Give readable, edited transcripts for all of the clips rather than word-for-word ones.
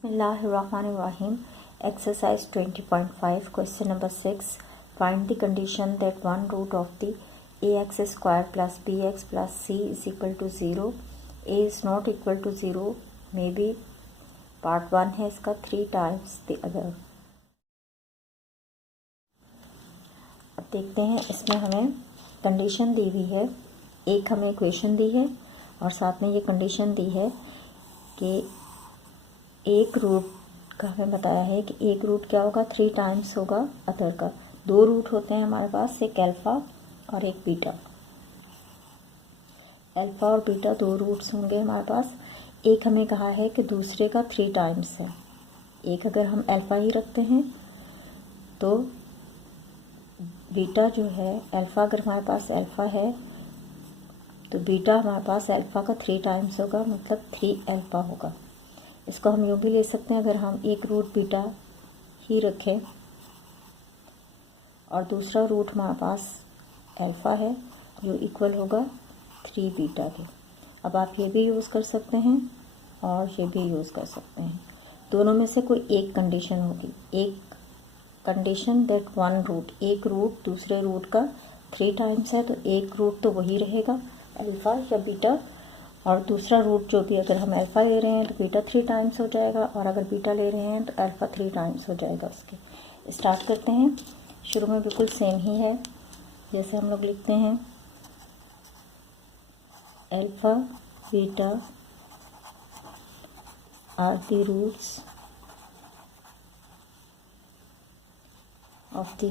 Bismillahirrahmanirrahim. Exercise 20.5, question number 6. Find the condition that one root of the ax square plus bx plus c is equal to 0. A is not equal to 0. Maybe part 1 है इसका 3 times the other. अब देखते हैं, इसमें हमें condition दी हुई है, एक हमें इक्वेशन दी है और साथ में ये कंडीशन दी है कि एक रूट का हमें बताया है कि एक रूट क्या होगा, 3 टाइम्स होगा अदर का. 2 रूट होते हैं हमारे पास, एक अल्फ़ा और एक बीटा. अल्फ़ा और बीटा 2 रूट्स होंगे हमारे पास. एक हमें कहा है कि दूसरे का 3 टाइम्स है. एक अगर हम अल्फ़ा ही रखते हैं तो बीटा जो है, अल्फ़ा अगर हमारे पास अल्फ़ा है तो बीटा हमारे पास अल्फ़ा का 3 टाइम्स होगा, मतलब 3 अल्फ़ा होगा. इसको हम यूँ भी ले सकते हैं, अगर हम एक रूट बीटा ही रखें और दूसरा रूट हमारे पास अल्फ़ा है जो इक्वल होगा 3 बीटा के. अब आप ये भी यूज़ कर सकते हैं और ये भी यूज़ कर सकते हैं. दोनों में से कोई एक कंडीशन होगी. एक कंडीशन दैट वन रूट, एक रूट दूसरे रूट का 3 टाइम्स है तो एक रूट तो वही रहेगा अल्फ़ा या बीटा, और दूसरा रूट जो भी, अगर हम अल्फ़ा ले रहे हैं तो बीटा 3 टाइम्स हो जाएगा और अगर बीटा ले रहे हैं तो अल्फ़ा 3 टाइम्स हो जाएगा उसके. स्टार्ट करते हैं. शुरू में बिल्कुल सेम ही है जैसे हम लोग लिखते हैं alpha beta are the roots of the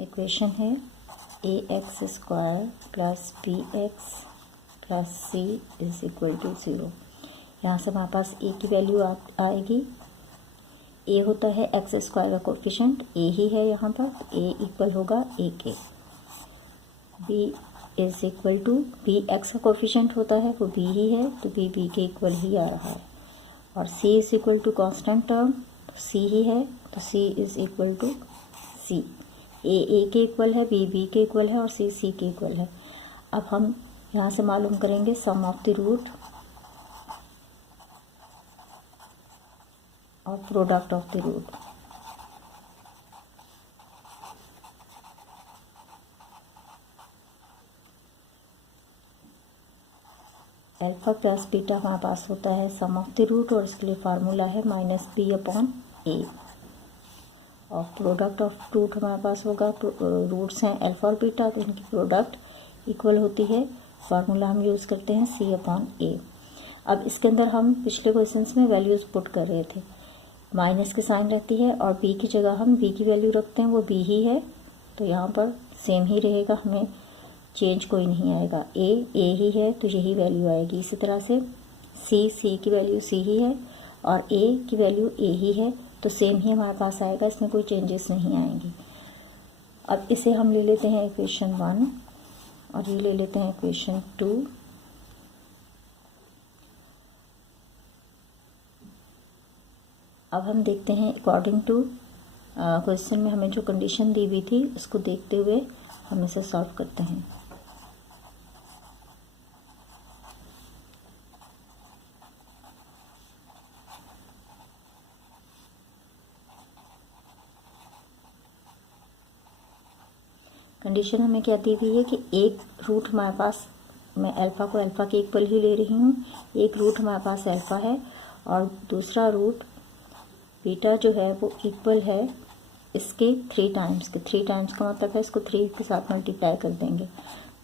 equation है a x square plus b x plus c is equal to 0. यहाँ से हमारे पास ए की वैल्यू आएगी. ए होता है एक्स स्क्वायर का कोफिशिएंट, ए ही है यहाँ पर, ए इक्वल होगा ए के. B is equal to, b x का कोफिशिएंट होता है वो बी ही है तो बी के इक्वल ही आ रहा है. और c is equal to constant term, तो सी ही है तो c is equal to c. A के इक्वल है, बी के इक्वल है और सी के इक्वल है. अब हम यहाँ से मालूम करेंगे सम ऑफ द रूट और product of the root. Alpha plus beta हमारे पास होता है सम ऑफ द रूट और इसके लिए फार्मूला है -b/a. और प्रोडक्ट ऑफ रूट हमारे पास होगा, रूट्स हैं अल्फ़ा और बीटा तो इनकी प्रोडक्ट इक्वल होती है. फार्मूला हम यूज़ करते हैं c/a. अब इसके अंदर हम पिछले क्वेश्चंस में वैल्यूज़ पुट कर रहे थे, माइनस की साइन रहती है और b की जगह हम b की वैल्यू रखते हैं, वो b ही है तो यहाँ पर सेम ही रहेगा, हमें चेंज कोई नहीं आएगा. a ही है तो यही वैल्यू आएगी. इसी तरह से c की वैल्यू c ही है और a की वैल्यू a ही है तो सेम ही हमारे पास आएगा, इसमें कोई चेंजेस नहीं आएंगी. अब इसे हम ले लेते हैं इक्वेशन 1 और ये ले लेते हैं इक्वेशन 2. अब हम देखते हैं अकॉर्डिंग टू क्वेश्चन में हमें जो कंडीशन दी हुई थी उसको देखते हुए हम इसे सॉल्व करते हैं. कंडीशन हमें क्या दी हुई है कि एक रूट हमारे पास, मैं अल्फ़ा को अल्फ़ा के इक्वल ही ले रही हूँ, एक रूट हमारे पास अल्फ़ा है और दूसरा रूट बीटा जो है वो इक्वल है इसके 3 टाइम्स के. 3 टाइम्स का मतलब है इसको 3 के साथ मल्टीप्लाई कर देंगे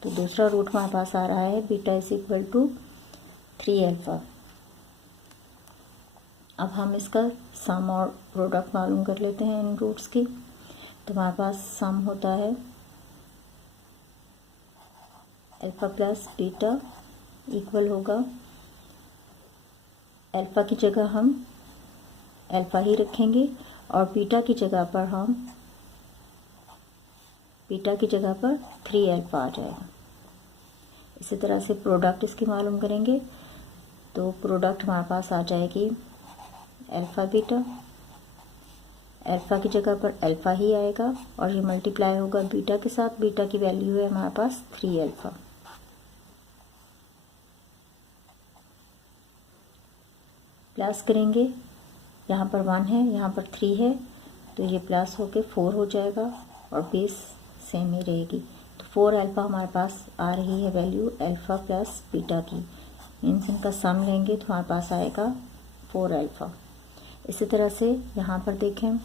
तो दूसरा रूट हमारे पास आ रहा है beta is equal to 3 alpha. अब हम इसका सम और प्रोडक्ट मालूम कर लेते हैं इन रूट्स की. तो हमारे पास सम होता है अल्फ़ा प्लस बीटा इक्वल होगा, अल्फ़ा की जगह हम अल्फ़ा ही रखेंगे और बीटा की जगह पर 3 अल्फ़ा आ जाएगा. इसी तरह से प्रोडक्ट इसकी मालूम करेंगे तो प्रोडक्ट हमारे पास आ जाएगी अल्फ़ा बीटा, अल्फ़ा की जगह पर अल्फ़ा ही आएगा और ये मल्टीप्लाई होगा बीटा के साथ. बीटा की वैल्यू है हमारे पास 3 अल्फ़ा. प्लस करेंगे, यहाँ पर 1 है, यहाँ पर 3 है, तो ये प्लस होके 4 हो जाएगा और बेस सेम ही रहेगी। तो 4 अल्फ़ा हमारे पास आ रही है वैल्यू अल्फ़ा प्लस बीटा की, मीन्स इनका सम लेंगे तो हमारे पास आएगा 4 अल्फ़ा। इसी तरह से यहाँ पर देखें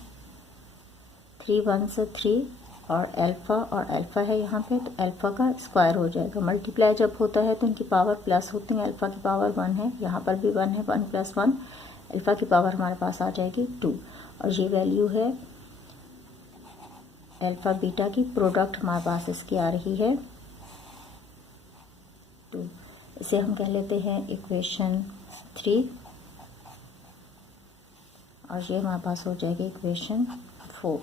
3 1 से 3 और अल्फ़ा है यहाँ पे, तो अल्फ़ा का स्क्वायर हो जाएगा। मल्टीप्लाई जब होता है तो इनकी पावर प्लस होती है, अल्फ़ा की पावर 1 है, यहाँ पर भी 1 है, 1 + 1 अल्फ़ा की पावर हमारे पास आ जाएगी 2, और ये वैल्यू है अल्फ़ा बीटा की, प्रोडक्ट हमारे पास इसकी आ रही है 2। इसे हम कह लेते हैं इक्वेशन 3 और ये हमारे पास हो जाएगी इक्वेशन 4।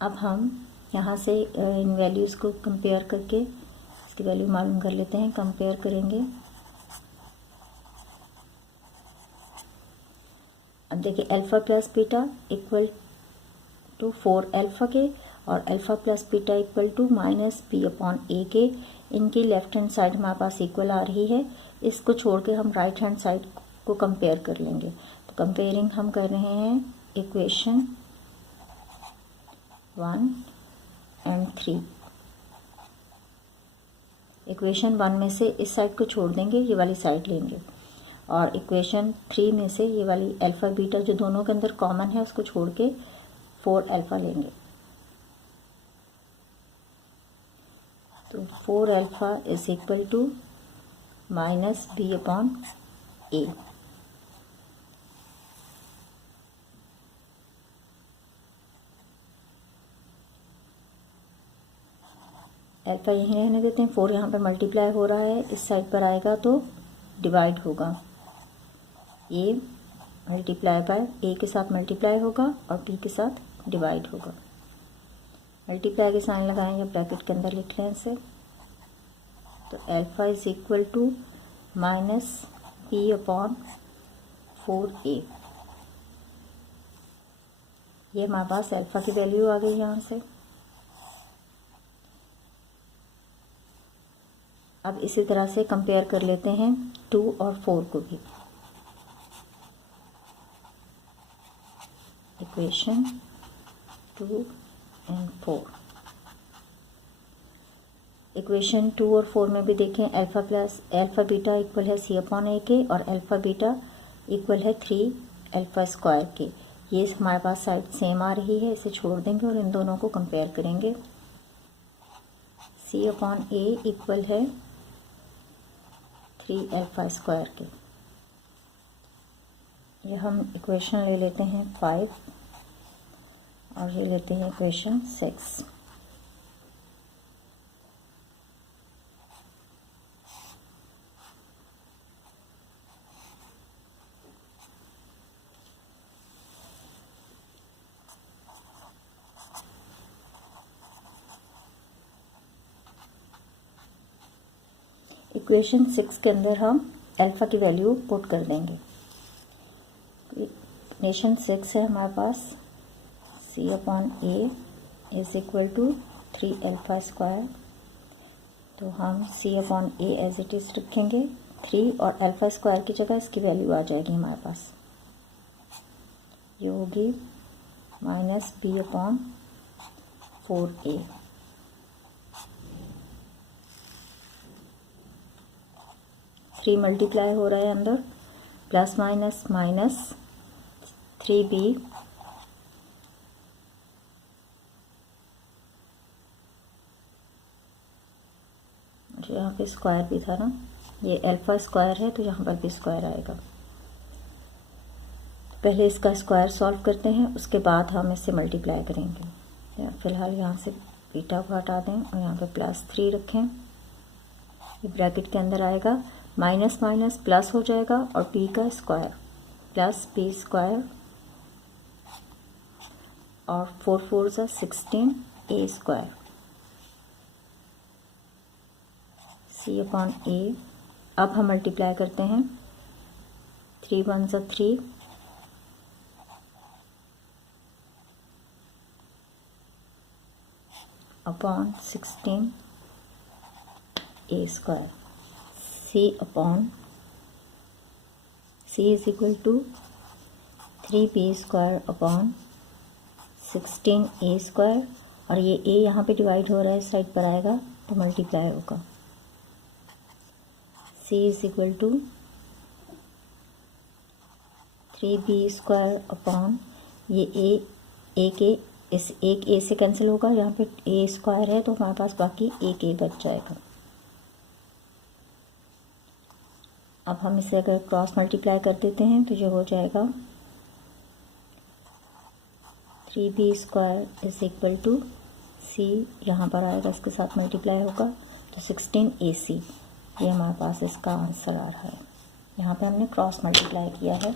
अब हम यहाँ से इन वैल्यूज़ को कंपेयर करके इसकी वैल्यू मालूम कर लेते हैं। कंपेयर करेंगे, अब देखिए alpha plus beta equal to 4 alpha के और alpha plus beta equal to -b/a के। इनकी लेफ्ट हैंड साइड हमारे पास इक्वल आ रही है, इसको छोड़ के हम राइट हैंड साइड को कंपेयर कर लेंगे। तो कंपेयरिंग हम कर रहे हैं इक्वेशन 1 और 3। इक्वेशन 1 में से इस साइड को छोड़ देंगे, ये वाली साइड लेंगे, और इक्वेशन 3 में से ये वाली अल्फ़ा बीटा जो दोनों के अंदर कॉमन है उसको छोड़ के 4 अल्फ़ा लेंगे। तो 4 alpha is equal to -b/a। Alpha यहीं रहने देते हैं, 4 यहाँ पर मल्टीप्लाई हो रहा है, इस साइड पर आएगा तो डिवाइड होगा, a मल्टीप्लाई बाय a के साथ मल्टीप्लाई होगा और b के साथ डिवाइड होगा। मल्टीप्लाई के साइन लगाएंगे, ब्रैकेट के अंदर लिख लें इसे। तो alpha is equal to -b/4a। ये हमारे पास अल्फ़ा की वैल्यू आ गई यहाँ से। अब इसी तरह से कंपेयर कर लेते हैं 2 और 4 को भी। इक्वेशन 2 और 4, इक्वेशन 2 और 4 में भी देखें अल्फ़ा बीटा इक्वल है c/a के और अल्फ़ा बीटा इक्वल है 3 अल्फ़ा स्क्वायर के। ये हमारे पास साइड सेम आ रही है, इसे छोड़ देंगे और इन दोनों को कंपेयर करेंगे। c/a इक्वल है 3 अल्फ़ा स्क्वायर के। ये हम इक्वेशन ले लेते हैं 5 और ये लेते हैं इक्वेशन 6। इक्वेशन 6 के अंदर हम अल्फ़ा की वैल्यू पुट कर देंगे। इक्वेशन 6 है हमारे पास c/a is equal to 3 alpha square. तो हम c/a एज इट इज़ रखेंगे, 3 और अल्फ़ा स्क्वायर की जगह इसकी वैल्यू आ जाएगी हमारे पास, ये होगी -b/4a। थ्री मल्टीप्लाई हो रहा है अंदर, प्लस माइनस -3b जो यहाँ पे स्क्वायर भी था ना, ये अल्फ़ा स्क्वायर है तो यहाँ पर भी स्क्वायर आएगा। पहले इसका स्क्वायर सॉल्व करते हैं, उसके बाद हम इससे मल्टीप्लाई करेंगे। फ़िलहाल यहाँ से बीटा को हटा दें और यहाँ पे +3 रखें, ये ब्रैकेट के अंदर आएगा, माइनस माइनस प्लस हो जाएगा और b का स्क्वायर प्लस b स्क्वायर और 4 4 16 a स्क्वायर c/a। अब हम मल्टीप्लाई करते हैं, 3 1 3, upon 16a²। C is equal to 3b² upon 16a², और ये a यहाँ पे डिवाइड हो रहा है, इस साइड पर आएगा तो मल्टीप्लाई होगा। C is equal to 3b² upon ये एक इस एक a से कैंसिल होगा, यहाँ पे a² है तो हमारे पास बाकी एक a बच जाएगा। अब हम इसे अगर क्रॉस मल्टीप्लाई कर देते हैं तो जो हो जाएगा 3b² is equal to C यहाँ पर आएगा, इसके साथ मल्टीप्लाई होगा तो 16ac। ये हमारे पास इसका आंसर आ रहा है। यहाँ पे हमने क्रॉस मल्टीप्लाई किया है।